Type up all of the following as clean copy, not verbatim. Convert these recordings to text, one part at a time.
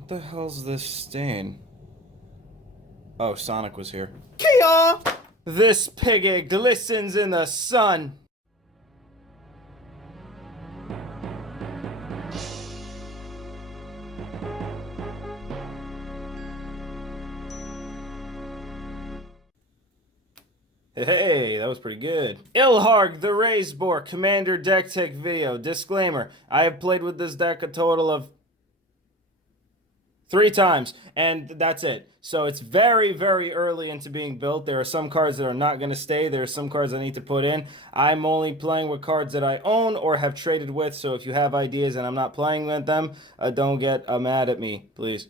What the hell's this stain? Oh, Sonic was here. Kia! This piggy glistens in the sun. Hey, that was pretty good. Ilharg, the Razeboar, Commander Deck Tech video. Disclaimer, I have played with this deck a total of 3 times, and that's it. So it's very, very early into being built. There are some cards that are not going to stay. There are some cards I need to put in. I'm only playing with cards that I own or have traded with, so if you have ideas and I'm not playing with them, don't get mad at me, please.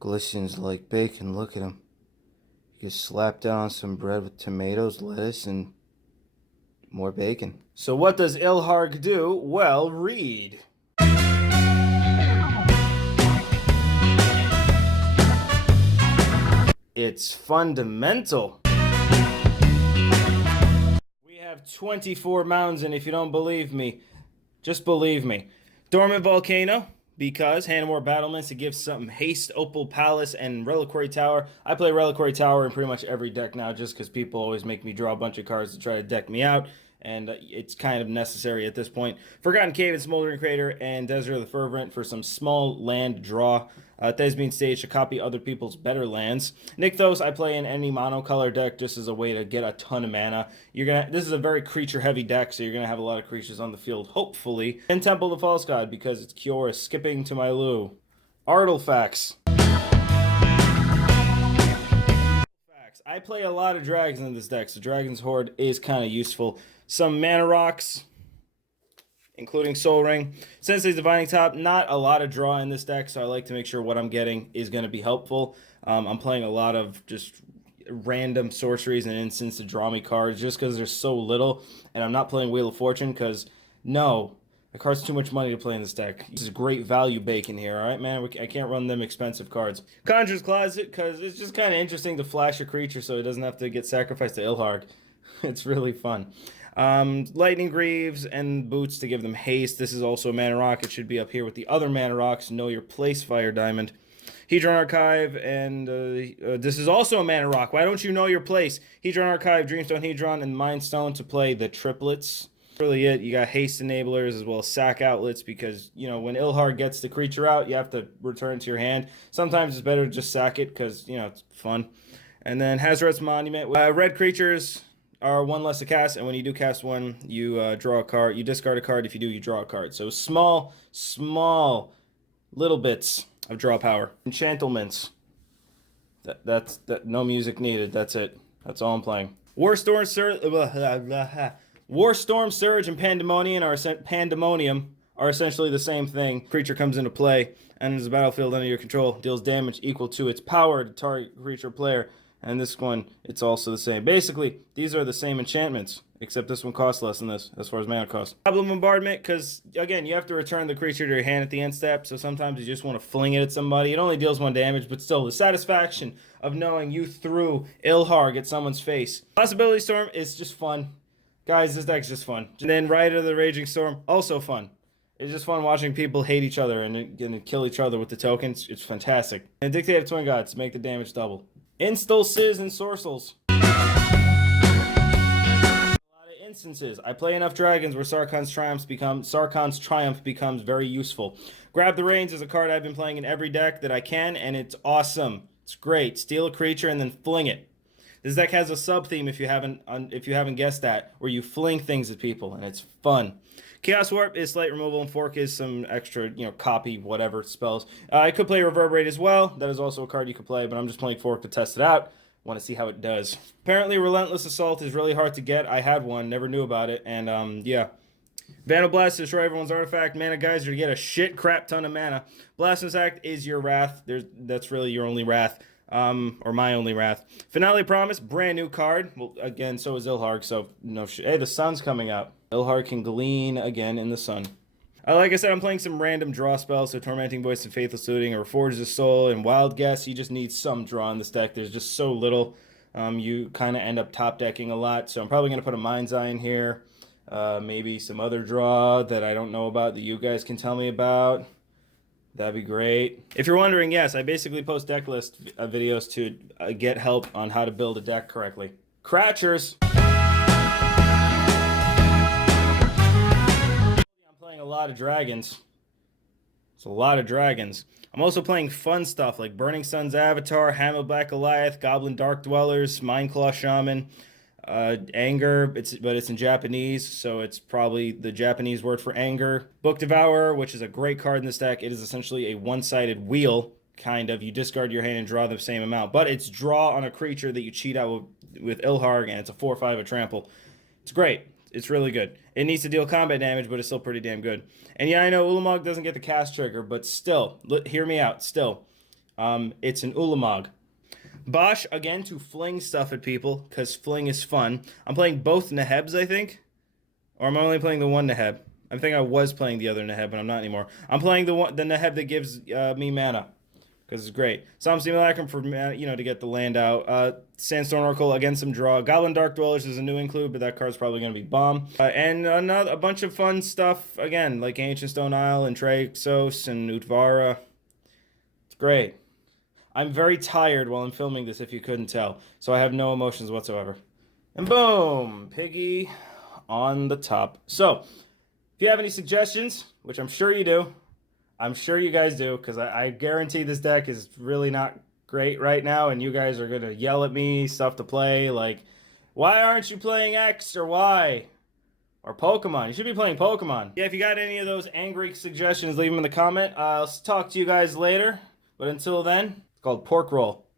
Glistens like bacon, look at him. You just slap down some bread with tomatoes, lettuce, and more bacon. So what does Ilharg do? Well, read. It's fundamental. We have 24 mountains, and if you don't believe me, just believe me. Dormant Volcano, because Hanamore Battlements, it gives something haste, Opal Palace, and Reliquary Tower. I play Reliquary Tower in pretty much every deck now just because people always make me draw a bunch of cards to try to deck me out, and it's kind of necessary at this point. Forgotten Cave and Smoldering Crater and Desert of the Fervent for some small land draw. Thesbian Stage to copy other people's better lands. Nykthos, I play in any monocolor deck just as a way to get a ton of mana. This is a very creature-heavy deck, so you're gonna have a lot of creatures on the field, hopefully. And Temple of the False God, because it's Kiora skipping to my Lou. Artifacts. I play a lot of dragons in this deck, so Dragon's Horde is kind of useful. Some mana rocks, including Soul Ring. Sensei's Divining Top, not a lot of draw in this deck, so I like to make sure what I'm getting is going to be helpful. I'm playing a lot of just random sorceries and instants to draw me cards just because there's so little, and I'm not playing Wheel of Fortune because, no, the card's too much money to play in this deck. This is great value bacon here, alright, man? I can't run them expensive cards. Conjurer's Closet, because it's just kind of interesting to flash a creature so it doesn't have to get sacrificed to Ilharg. It's really fun. Lightning Greaves and Boots to give them haste. This is also a mana rock. It should be up here with the other mana rocks. Know your place, Fire Diamond. Hedron Archive, and this is also a mana rock. Why don't you know your place? Hedron Archive, Dreamstone Hedron, and Mind Stone to play the triplets. That's really it. You got haste enablers as well as sack outlets because, you know, when Ilharg gets the creature out, you have to return to your hand. Sometimes it's better to just sack it because, you know, it's fun. And then Hazoret's Monument. Red creatures are 1 less to cast, and when you do cast one, you draw a card. You discard a card. If you do, you draw a card. So small little bits of draw power. Enchantments. No music needed. That's it. That's all I'm playing. Warstorm Surge and Pandemonium are essentially the same thing. Creature comes into play and enters the battlefield under your control, deals damage equal to its power to target creature player. And this one, it's also the same. Basically, these are the same enchantments, except this one costs less than this, as far as mana cost. Problem Bombardment, because, again, you have to return the creature to your hand at the end step, so sometimes you just want to fling it at somebody. It only deals 1 damage, but still, the satisfaction of knowing you threw Ilharg at someone's face. Possibility Storm is just fun. Guys, this deck's just fun. And then Rider of the Raging Storm, also fun. It's just fun watching people hate each other and kill each other with the tokens. It's fantastic. And Dictative Twin Gods make the damage double. Instalses and Sorcels. A lot of instances. I play enough dragons where Sarkhan's Triumph becomes very useful. Grab the Reins is a card I've been playing in every deck that I can, and it's awesome. It's great. Steal a creature and then fling it. This deck has a sub-theme if you haven't guessed that, where you fling things at people, and it's fun. Chaos Warp is Slight Removal, and Fork is some extra, copy, whatever spells. I could play Reverberate as well. That is also a card you could play, but I'm just playing Fork to test it out. Want to see how it does. Apparently, Relentless Assault is really hard to get. I had one, never knew about it, and yeah. Vandal Blast, destroy everyone's artifact. Mana Geyser to get a shit crap ton of mana. Blasphemous Act is your wrath. That's really your only wrath. Or my only wrath. Finale Promise, brand new card. Well, again, so is Ilharg, so no shit. Hey, the sun's coming out. Ilharg can glean again in the sun. Like I said, I'm playing some random draw spells, so Tormenting Voice and Faithless Looting, or Reforge the Soul, and Wild Guess. You just need some draw in this deck. There's just so little. You kind of end up top decking a lot, so I'm probably going to put a Mind's Eye in here. Maybe some other draw that I don't know about that you guys can tell me about. That'd be great. If you're wondering, yes, I basically post deck list videos to get help on how to build a deck correctly. Cratchers! I'm playing a lot of dragons. It's a lot of dragons. I'm also playing fun stuff like Burning Sun's Avatar, Hammer Black Goliath, Goblin Dark Dwellers, Mindclaw Shaman, Anger, but it's in Japanese, so it's probably the Japanese word for anger. Book Devourer, which is a great card in this deck. It is essentially a one-sided wheel, kind of. You discard your hand and draw the same amount, but it's draw on a creature that you cheat out with Ilharg, and it's a 4/5 a trample. It's great. It's really good. It needs to deal combat damage, but it's still pretty damn good. And yeah, I know Ulamog doesn't get the cast trigger, but still, hear me out. Still, it's an Ulamog. Bosch, again, to fling stuff at people, because fling is fun. I'm playing both Nehebs, I think. Or am I only playing the one Neheb? I think I was playing the other Neheb, but I'm not anymore. I'm playing the Neheb that gives me mana, because it's great. Solemn Simulacrum for, to get the land out. Sandstorm Oracle, again, some draw. Goblin Dark Dwellers is a new include, but that card's probably going to be bomb. And a bunch of fun stuff, again, like Ancient Stone Isle and Traxos and Utvara. It's great. I'm very tired while I'm filming this, if you couldn't tell, so I have no emotions whatsoever. And boom! Piggy on the top. So, if you have any suggestions, which I'm sure you do, I'm sure you guys do, because I guarantee this deck is really not great right now, and you guys are going to yell at me, stuff to play, like, why aren't you playing X or Y? Or Pokemon. You should be playing Pokemon. Yeah, if you got any of those angry suggestions, leave them in the comment. I'll talk to you guys later, but until then, it's called Pork Roll.